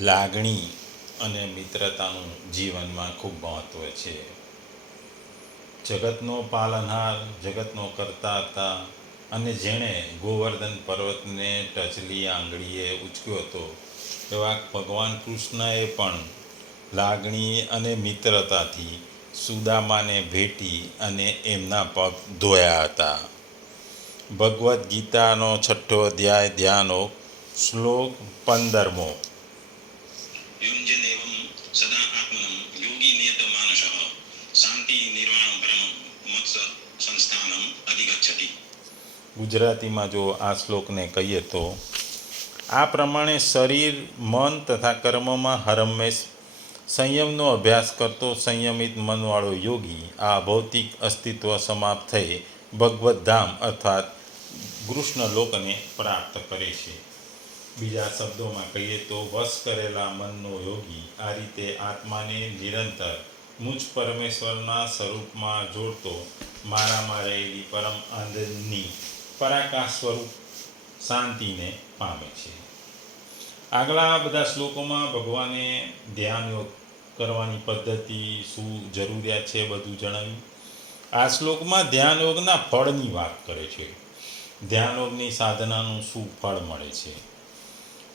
લાગણી અને મિત્રતાનું જીવનમાં ખૂબ મહત્ત્વ છે. જગતનો પાલનહાર, જગતનો કરતા હતા અને જેણે ગોવર્ધન પર્વતને ટચલી આંગળીએ ઉચક્યો હતો, એવા ભગવાન કૃષ્ણએ પણ લાગણી અને મિત્રતાથી સુદામાને ભેટી અને એમના પગ ધોયા હતા. ભગવદ્ ગીતાનો છઠ્ઠો અધ્યાય ધ્યાનો શ્લોક પંદરમો. ગુજરાતીમાં જો આ શ્લોકને કહીએ તો, આ પ્રમાણે શરીર, મન તથા કર્મમાં હરમેશ સંયમનો અભ્યાસ કરતો સંયમિત મનવાળો યોગી આ ભૌતિક અસ્તિત્વ સમાપ્ત થઈ ભગવત ધામ અર્થાત કૃષ્ણ લોકને પ્રાપ્ત કરે છે. બીજા શબ્દોમાં કહીએ તો, વશ કરેલા મનનો યોગી આ રીતે આત્માને નિરંતર મુજ પરમેશ્વરના સ્વરૂપમાં જોડતો મારામાં રહેલી પરમ આનંદની પરાકાશ સ્વરૂપ શાંતિને પામે છે. આગલા બધા શ્લોકોમાં ભગવાને ધ્યાન યોગ કરવાની પદ્ધતિ, શું જરૂરિયાત છે બધું જણાવ્યું. આ શ્લોકમાં ધ્યાન યોગના ફળની વાત કરે છે. ધ્યાન યોગની સાધનાનું શું ફળ મળે છે?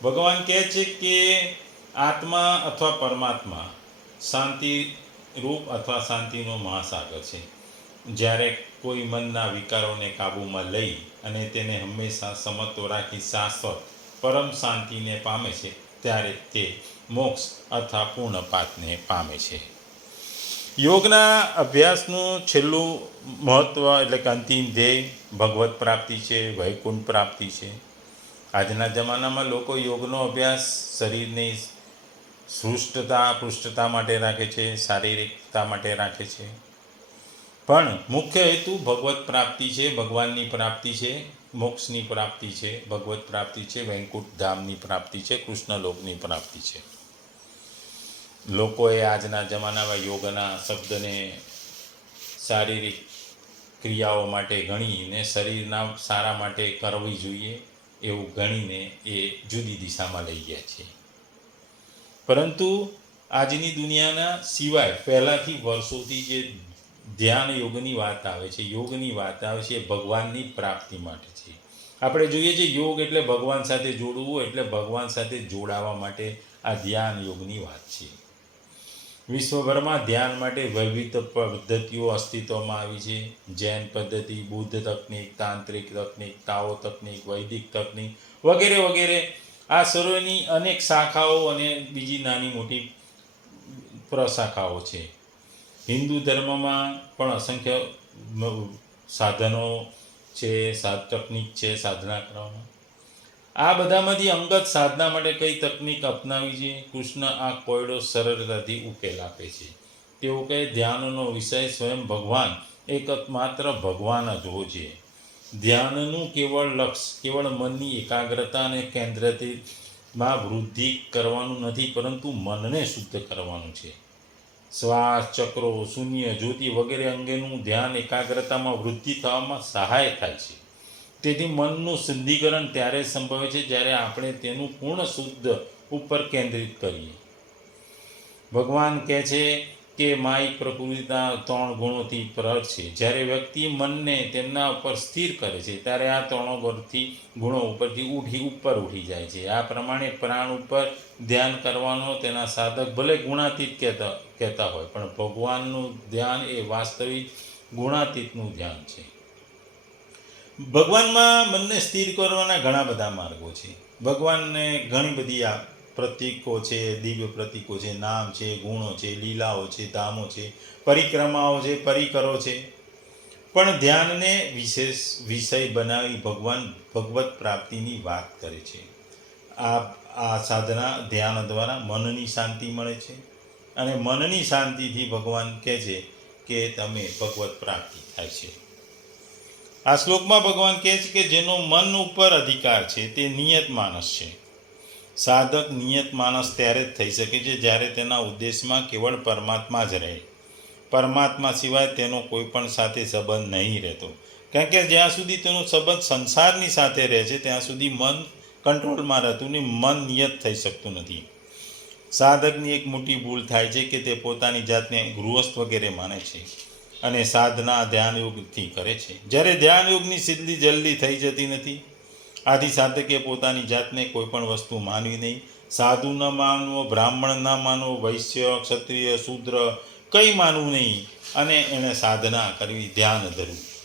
ભગવાન કહે છે કે આત્મા અથવા પરમાત્મા શાંતિ રૂપ અથવા શાંતિનો મહાસાગર છે. જ્યારે કોઈ મનના વિકારોને કાબૂમાં લઈ અને તેને હંમેશા સમત્વ રાખી શાશ્વત, પરમ શાંતિને પામે છે, ત્યારે તે મોક્ષ અથવા પૂર્ણપાતને પામે છે. યોગના અભ્યાસનું છેલ્લું મહત્ત્વ એટલે કે અંતિમ ધ્યેય ભગવત પ્રાપ્તિ છે, વૈકુંઠ પ્રાપ્તિ છે. આજના જમાનામાં લોકો યોગનો અભ્યાસ શરીરની સૃષ્ટતા, પૃષ્ઠતા માટે રાખે છે, શારીરિકતા માટે રાખે છે. પણ મુખ્ય હેતુ ભગવત પ્રાપ્તિ છે, ભગવાનની પ્રાપ્તિ છે, મોક્ષની પ્રાપ્તિ છે, ભગવત પ્રાપ્તિ છે વૈકુંઠ ધામની પ્રાપ્તિ છે, કૃષ્ણલોકની પ્રાપ્તિ છે. લોકોએ આજના જમાનામાં યોગના શબ્દને શારીરિક ક્રિયાઓ માટે ગણીને શરીરના સારા માટે કરવી જોઈએ એવું ગણીને એ જુદી દિશામાં લઈ ગયા છે. પરંતુ આજની દુનિયાના સિવાય પહેલાંથી વર્ષોથી જે ધ્યાન યોગની વાત આવે છે, યોગની વાત આવે છે ભગવાનની પ્રાપ્તિ માટે છે. આપણે જોઈએ છીએ યોગ એટલે ભગવાન સાથે જોડવું, એટલે ભગવાન સાથે જોડાવા માટે આ ધ્યાન યોગની વાત છે. વિશ્વભરમાં ધ્યાન માટે વૈવિધ પદ્ધતિઓ અસ્તિત્વમાં આવી છે. જૈન પદ્ધતિ, બુદ્ધ તકનિક, તાંત્રિક તકનિક, તાઓ તકનિક, વૈદિક તકનિક વગેરે વગેરે આ સર્વની અનેક શાખાઓ અને બીજી નાની મોટી પ્રશાખાઓ છે. હિન્દુ ધર્મમાં પણ અસંખ્ય સાધનો છે સાધ તકનિક છે સાધના કરવામાં. આ બધામાંથી અંગત સાધના માટે કઈ તકનિક અપનાવી છે? કૃષ્ણ આ કોયડો સરળતાથી ઉકેલ આપે છે. તેઓ કહે, ધ્યાનનો વિષય સ્વયં ભગવાન એક માત્ર ભગવાન જ હોય છે ધ્યાનનું કેવળ લક્ષ્ય કેવળ મનની એકાગ્રતા અને કેન્દ્રથી વૃદ્ધિ કરવાનું નથી, પરંતુ મનને શુદ્ધ કરવાનું છે. શ્વાસ ચક્રો, શૂન્ય જ્યોતિ વગેરે અંગેનું ધ્યાન એકાગ્રતામાં વૃદ્ધિ થવામાં સહાય થાય છે. તેથી મનનું શુદ્ધિકરણ ત્યારે સંભવે છે જ્યારે આપણે તેનું પૂર્ણ શુદ્ધ ઉપર કેન્દ્રિત કરીએ. ભગવાન કહે છે કે માય પ્રકૃતિના ત્રણ ગુણોથી પ્રહટ છે. જ્યારે વ્યક્તિ મનને તેમના ઉપર સ્થિર કરે છે, ત્યારે આ ત્રણો ગુણથી ગુણો ઉપરથી ઉઠી ઉપર ઉઠી જાય છે. આ પ્રમાણે પ્રાણ ઉપર ધ્યાન કરવાનો તેના સાધક ભલે ગુણાતીત કહેતા કહેતા હોય, પણ ભગવાનનું ધ્યાન એ વાસ્તવિક ગુણાતીતનું ધ્યાન છે. ભગવાનમાં મનને સ્થિર કરવાના ઘણા બધા માર્ગો છે. ભગવાનને ઘણી બધી આ પ્રતીકો છે, દિવ્ય પ્રતીકો છે, નામ છે, ગુણો છે, લીલાઓ છે, ધામો છે, પરિક્રમાઓ છે, પરિકરો છે. પણ ધ્યાનને વિશેષ વિષય બનાવી ભગવાન ભગવત પ્રાપ્તિની વાત કરે છે. આ આ સાધના ધ્યાન દ્વારા મનની શાંતિ મળે છે અને મનની શાંતિથી ભગવાન કહે છે કે તમે ભગવત પ્રાપ્તિ થાય છે. આ શ્લોકમાં ભગવાન કહે છે કે જેનો મન ઉપર અધિકાર છે તે નિયત માણસ છે. સાધક નિયત માણસ ત્યારે જ થઈ શકે છે જ્યારે તેના ઉદ્દેશમાં કેવળ પરમાત્મા જ રહે. પરમાત્મા સિવાય તેનો કોઈ પણ સાથે સંબંધ નહીં રહેતો. કારણ કે જ્યાં સુધી તેનો સંબંધ સંસારની સાથે રહે છે, ત્યાં સુધી મન કંટ્રોલમાં રહેતું ને મન નિયત થઈ શકતું નથી. સાધકની એક મોટી ભૂલ થાય છે કે તે પોતાની જાતને ગૃહસ્થ વગેરે માને છે અને સાધના ધ્યાન યોગથી કરે છે. જ્યારે ધ્યાન યોગની સિદ્ધિ જલ્દી થઈ જતી નથી આથી સાધકે પોતાની જાતને કોઈ પણ વસ્તુ માનવી નહીં. સાધુ ન માનવો, બ્રાહ્મણ ન માનવો, વૈશ્ય, ક્ષત્રિય, શૂદ્ર, કંઈ માનવું નહીં. અને એણે સાધના કરવી ધ્યાન ધરવું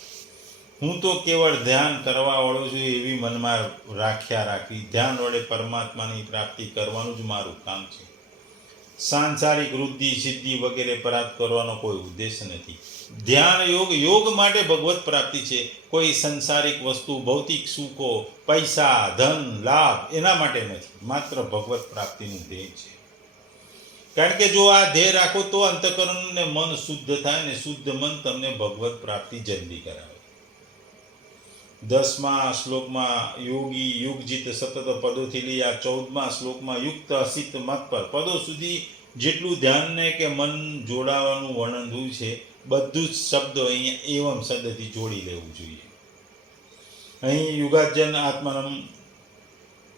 હું તો કેવળ ધ્યાન કરવાવાળો છું એવી મનમાં રાખ્યા રાખી ધ્યાન વડે પરમાત્માની પ્રાપ્તિ કરવાનું જ મારું કામ છે. સાંસારિક વૃદ્ધિ, સિદ્ધિ વગેરે પ્રાપ્ત કરવાનો કોઈ ઉદ્દેશ નથી. ધ્યાન યોગ યોગ માટે ભગવત પ્રાપ્તિ છે. કોઈ સંસારિક વસ્તુ, ભૌતિક સુખો, પૈસા, ધન, લાભ એના માટે નથી. માત્ર ભગવત પ્રાપ્તિનું ધ્યેય છે. કારણ કે જો આ ધ્યેય રાખો તો અંતકરણ ને મન શુદ્ધ થાય ને શુદ્ધ મન તમને ભગવત પ્રાપ્તિ જલ્દી કરાવે. દસમા શ્લોકમાં યોગી યુગજીત સતત પદોથી લઈ આ ચૌદમા શ્લોકમાં યુક્ત અસિત મત પર, પદો સુધી જેટલું ધ્યાનને કે મન જોડાવાનું વર્ણન થયું છે બધું જ શબ્દો અહીંયા એવમ શબ્દથી જોડી લેવું જોઈએ. અહીં યુગાજન આત્માનમ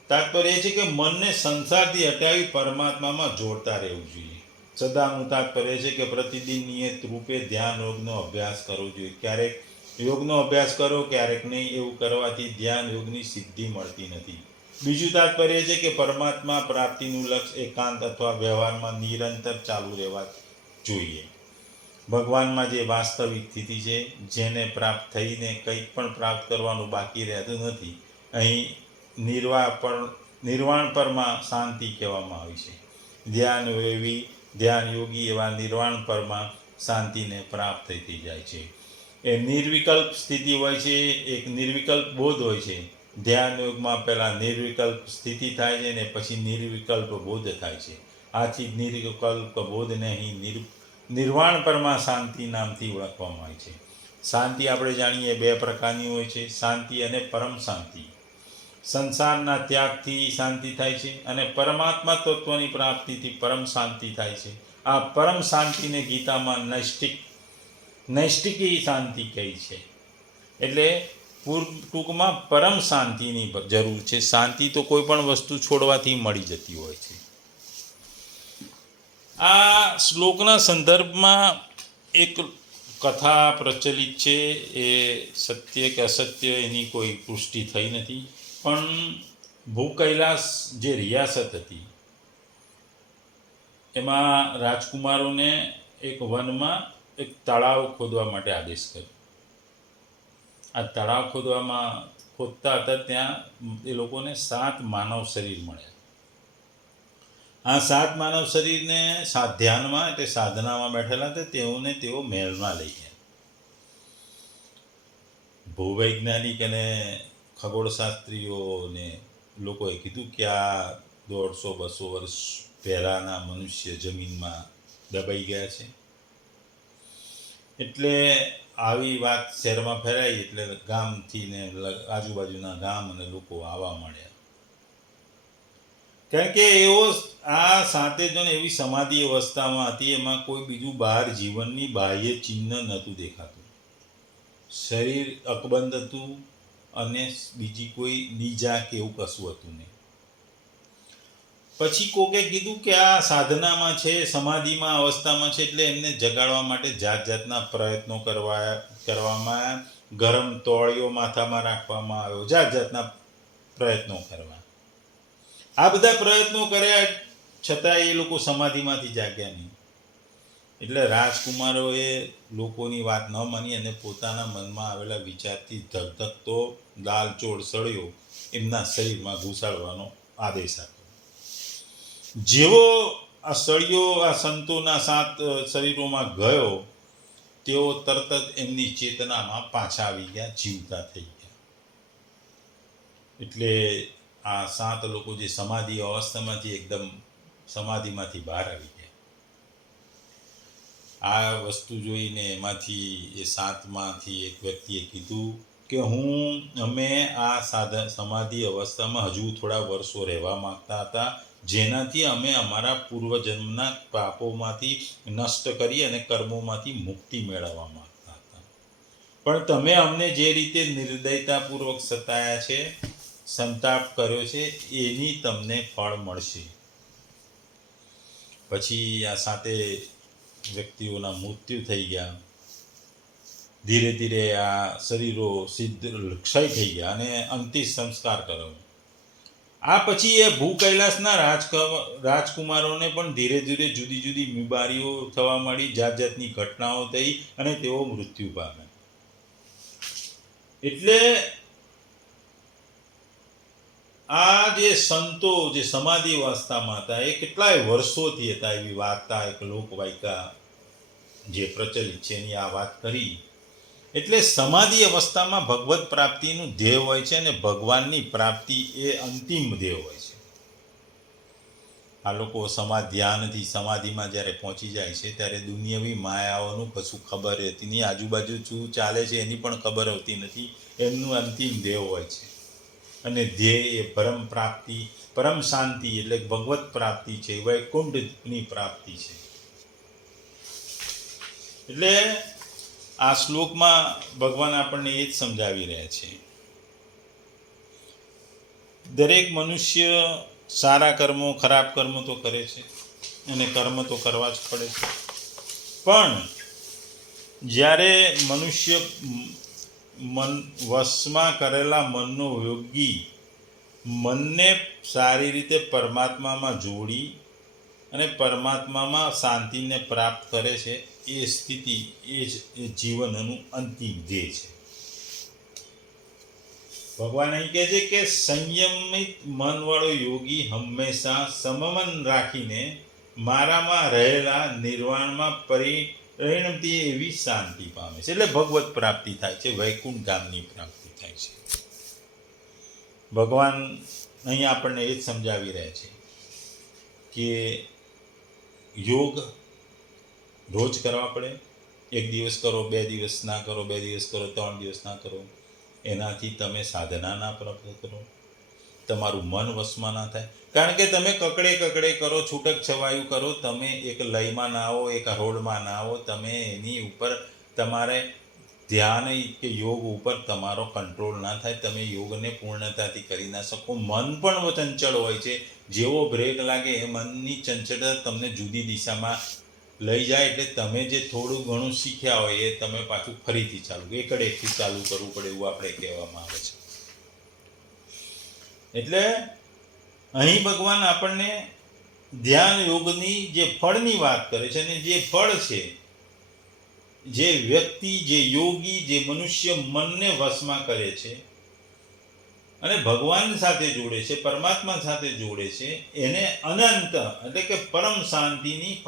તાત્પર્ય એ છે કે મનને સંસારથી હટાવી પરમાત્મામાં જોડતા રહેવું જોઈએ. સદાનું તાત્પર્ય છે કે પ્રતિદિન નિયત રૂપે ધ્યાન યોગનો અભ્યાસ કરવો જોઈએ. ક્યારેક યોગનો અભ્યાસ કરો, ક્યારેક નહીં, એવું કરવાથી ધ્યાન યોગની સિદ્ધિ મળતી નથી. બીજું તાત્પર્ય છે કે પરમાત્મા પ્રાપ્તિનું લક્ષ્ય એકાંત અથવા વ્યવહારમાં નિરંતર ચાલુ રહેવા જોઈએ. ભગવાનમાં જે વાસ્તવિક સ્થિતિ છે, જેને પ્રાપ્ત થઈને કંઈક પણ પ્રાપ્ત કરવાનું બાકી રહેતું નથી, અહીં નિર્વાહ પર નિર્વાણ પરમાં શાંતિ કહેવામાં આવી છે. ધ્યાન એવી, ધ્યાન યોગી એવા નિર્વાણ પરમાં શાંતિને પ્રાપ્ત થતી જાય છે. એ નિર્વિકલ્પ સ્થિતિ હોય છે, એક નિર્વિકલ્પ બોધ હોય છે. ધ્યાન યોગમાં પહેલાં નિર્વિકલ્પ સ્થિતિ થાય છે ને પછી નિર્વિકલ્પ બોધ થાય છે. આથી નિર્વિકલ્પ બોધને અહીં નિર નિર્વાણ પરમાં શાંતિ નામથી ઓળખવામાં આવે છે. શાંતિ આપણે જાણીએ બે પ્રકારની હોય છે, શાંતિ અને પરમ શાંતિ. સંસારના ત્યાગથી શાંતિ થાય છે અને પરમાત્મા તત્વની પ્રાપ્તિથી પરમ શાંતિ થાય છે. આ પરમ શાંતિને ગીતામાં નૈષ્ટિક, નૈષ્ટિકી શાંતિ કહી છે. એટલે પૂર ટૂંકમાં પરમ શાંતિની જરૂર છે. શાંતિ તો કોઈ પણ વસ્તુ છોડવાથી મળી જતી હોય છે. આ શ્લોકના સંદર્ભમાં એક કથા પ્રચલિત છે, એ સત્ય કે અસત્ય એની કોઈ પુષ્ટિ થઈ નથી. પણ ભૂ કૈલાસ જે રિયાસત હતી, એમાં રાજકુમારોને એક વનમાં એક તળાવ ખોદવા માટે આદેશ કર્યો. આ તળાવ ખોદવામાં, ખોદતા હતા ત્યાં એ લોકોને સાત માનવ શરીર મળ્યા. આ સાત માનવ શરીરને ધ્યાનમાં એટલે સાધનામાં બેઠેલા હતા, તેઓને તેઓ મહેલમાં લઈ ગયા. ભૂવૈજ્ઞાનિક અને ખગોળશાસ્ત્રીઓને લોકોએ કીધું કે આ દોઢસો બસો વર્ષ પહેલાંના મનુષ્ય જમીનમાં દબાઈ ગયા છે. એટલે આવી વાત શહેરમાં ફેરાઈ એટલે ગામથી ને આજુબાજુના ગામ અને લોકો આવવા માંડ્યા. કારણ કે એવો આ સાતે જણ એવી સમાધિ અવસ્થામાં હતી, એમાં કોઈ બીજું બહાર જીવનની બાહ્ય ચિહ્ન નહોતું દેખાતું. શરીર અકબંધ હતું અને બીજી કોઈ નીજા કે એવું કશું હતું નહીં. પછી કોકે કીધું કે આ સાધનામાં છે, સમાધિમાં અવસ્થામાં છે, એટલે એમને જગાડવા માટે જાત જાતના પ્રયત્નો કરવા, કરવામાં, ગરમ તોળીઓ માથામાં રાખવામાં આવ્યો જાત જાતના પ્રયત્નો કરવા. આ બધા પ્રયત્નો કર્યા છતાં એ લોકો સમાધિમાંથી જાગ્યા નહીં. એટલે રાજકુમારોએ લોકોની વાત ન માની અને પોતાના મનમાં આવેલા વિચારથી ધગધગતો લાલચોળ સળિયો એમના શરીરમાં ઘૂસાડવાનો આદેશ આપ્યો. જેવો આ સળિયો આ સંતોના સાત શરીરોમાં ગયો, તેઓ તરત જ એમની ચેતનામાં પાછા આવી ગયા, જીવતા થઈ ગયા. એટલે આ સાત લોકો જે સમાધિ અવસ્થામાંથી એકદમ સમાધિમાંથી બહાર આવી ગયા. આ વસ્તુ જોઈને એમાંથી એ સાતમાંથી એક વ્યક્તિએ કીધું કે હું, અમે આ સાધન સમાધિ અવસ્થામાં હજુ થોડા વર્ષો રહેવા માંગતા હતા, જેનાથી અમે અમારા પૂર્વજન્મના પાપોમાંથી નષ્ટ કરી અને કર્મોમાંથી મુક્તિ મેળવવા માંગતા હતા. પણ તમે અમને જે રીતે નિર્દયતાપૂર્વક સતાયા છે સંતાપ કર્યો છે, એની તમને ફળ મળશે. પછી આ સાથે વ્યક્તિઓના મૃત્યુ થઈ ગયા. ધીરે ધીરે આ શરીરો સિદ્ધ ક્ષય થઈ ગયા અને અંતિમ સંસ્કાર કર્યો. આ પછી એ ભૂ કૈલાસના રાજક રાજકુમારોને પણ ધીરે ધીરે જુદી જુદી બીમારીઓ થવા માંડી જાત જાતની ઘટનાઓ થઈ અને તેઓ મૃત્યુ પામે એટલે આ જે સંતો, જે સમાધિ અવસ્થામાં હતા, એ કેટલાય વર્ષોથી હતા એવી વાર્તા એક લોકવાયકા જે પ્રચલિત છે, એની આ વાત કરી. એટલે સમાધિ અવસ્થામાં ભગવત પ્રાપ્તિનું ધ્યેય હોય છે અને ભગવાનની પ્રાપ્તિ એ અંતિમ ધ્યેય હોય છે. આ લોકો સમાધિ ધ્યાનથી સમાધિમાં જ્યારે પહોંચી જાય છે, ત્યારે દુનિયાવી માયાઓનું કશું ખબર રહેતી નહીં. આજુબાજુ શું ચાલે છે એની પણ ખબર હોતી નથી. એમનું અંતિમ ધ્યેય હોય છે. અને ધ્યેય એ પરમ પ્રાપ્તિ, પરમ શાંતિ એટલે ભગવત પ્રાપ્તિ છે વૈકુંઠની પ્રાપ્તિ છે. એટલે આ શ્લોકમાં ભગવાન આપણને એ જ સમજાવી રહ્યા છે. દરેક મનુષ્ય સારા કર્મો, ખરાબ કર્મો તો કરે છે અને કર્મ તો કરવા જ પડે છે. પણ જ્યારે મનુષ્ય મન વશમાં કરેલા મનનો યોગી મનને સારી રીતે પરમાત્મામાં જોડી અને પરમાત્મામાં શાંતિને પ્રાપ્ત કરે છે, એ સ્થિતિ, એ જ જીવનનું અંતિમ ધ્યેય છે. ભગવાન અહીં કહે છે કે સંયમિત મનવાળો યોગી હંમેશા સમમન રાખીને મારામાં રહેલા નિર્વાણમાં પરિણમતી એવી શાંતિ પામે છે. એટલે ભગવત પ્રાપ્તિ થાય છે, વૈકુંઠ ધામની પ્રાપ્તિ થાય છે. ભગવાન અહીં આપણને એ જ સમજાવી રહ્યા છે કે યોગ રોજ કરવા પડે. એક દિવસ કરો, બે દિવસ ના કરો, બે દિવસ કરો, ત્રણ દિવસ ના કરો. એનાથી તમે સાધના ના પ્રાપ્ત કરો. તમારું મન વશમાં ના થાય. કારણ કે તમે કકડે કકડે કરો, છૂટક છવાયું કરો, તમે એક લયમાં ના આવો, એક હરોળમાં ના આવો, તમે એની ઉપર તમારે ધ્યાન કે યોગ ઉપર તમારો કંટ્રોલ ના થાય, તમે યોગને પૂર્ણતાથી કરી ના શકો. મન પણ ચંચળ હોય છે. જેવો બ્રેક લાગે એ મનની ચંચળતા તમને જુદી દિશામાં લઈ જાય એટલે તમે જે થોડું ઘણું શીખ્યા હોય એ તમે પાછું ફરીથી ચાલુ એકડેકથી ચાલુ કરવું પડે એવું આપણે કહેવામાં આવે છે. એટલે અહીં ભગવાન આપણને ધ્યાન યોગની જે ફળની વાત કરે છે અને જે ફળ છે, જે વ્યક્તિ, જે યોગી, જે મનુષ્ય મનને વશમાં કરે છે અને ભગવાન સાથે જોડે છે, પરમાત્મા સાથે જોડે છે, એને અનંત, એટલે કે પરમ શાંતિની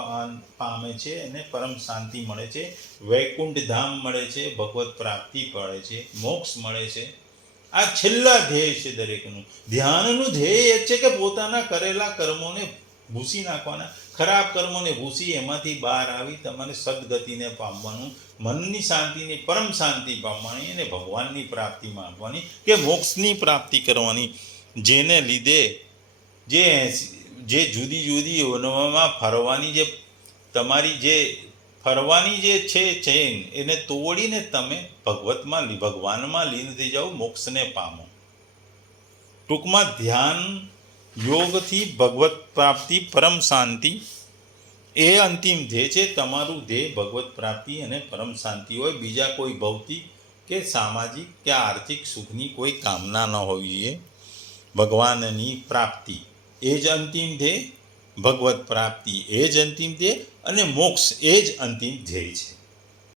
પામે છે એને પરમ શાંતિ મળે છે વૈકુંઠ ધામ મળે છે, ભગવત પ્રાપ્તિ મળે છે, મોક્ષ મળે છે. આ છેલ્લા ધ્યેય છે દરેકનું. ધ્યાનનું ધ્યેય એ છે કે પોતાના કરેલા કર્મોને ભૂસી નાખવાના. ખરાબ કર્મોને ભૂસી એમાંથી બહાર આવી તમારે સદગતિને પામવાનું, મનની શાંતિની, પરમ શાંતિ પામવાની અને ભગવાનની પ્રાપ્તિ માગવાની કે મોક્ષની પ્રાપ્તિ કરવાની. જેને લીધે જે જે જુદી જુદી યોનોમાં ફરવાની જે તમારી જે ફરવાની જે છે ચેન, એને તોડીને તમે ભગવતમાં ભગવાનમાં લીન થઈ જાઓ, મોક્ષને પામો. ટૂંકમાં ધ્યાન, યોગથી, ભગવત પ્રાપ્તિ, પરમ શાંતિ, એ અંતિમ ધ્યેય છે. તમારું ધ્યેય ભગવત પ્રાપ્તિ અને પરમ શાંતિ હોય. બીજા કોઈ ભૌતિક કે સામાજિક કે આર્થિક સુખની કોઈ કામના ન હોવી જોઈએ. ભગવાનની પ્રાપ્તિ એ જ અંતિમ ધ્યેય, ભગવત પ્રાપ્તિ એ જ અંતિમ ધ્યેય અને મોક્ષ એ જ અંતિમ ધ્યેય છે.